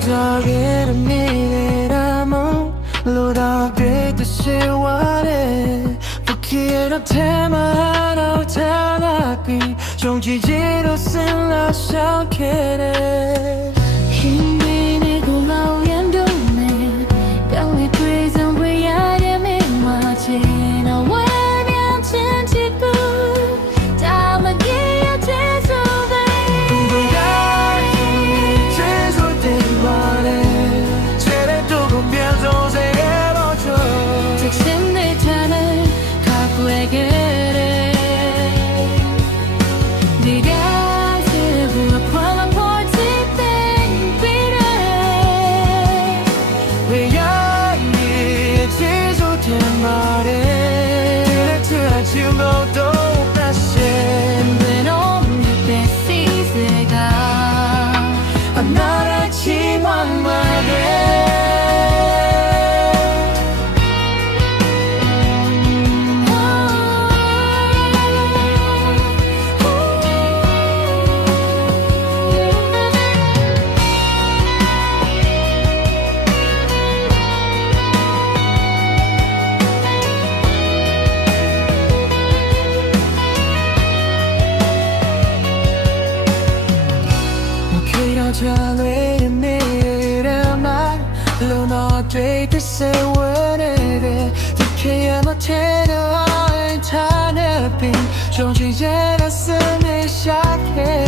저기를 미래라면 로다게 뜻이 와래 부키에로 테마하러 자라기 종지지로 쓸라 샤케레 힘이 고마운 동네 병이 prison 위아래 미마지 나 외면 진지부 담아기야 제소배 우리가 제소된 말에 제를 두고 변소 세워줘 특심 내 찬을 가구에게 저의 미래만 눈어တွေ့뜻을 원해 특히야 못해도 괜찮은 빈 종지제로 쓰기 시작해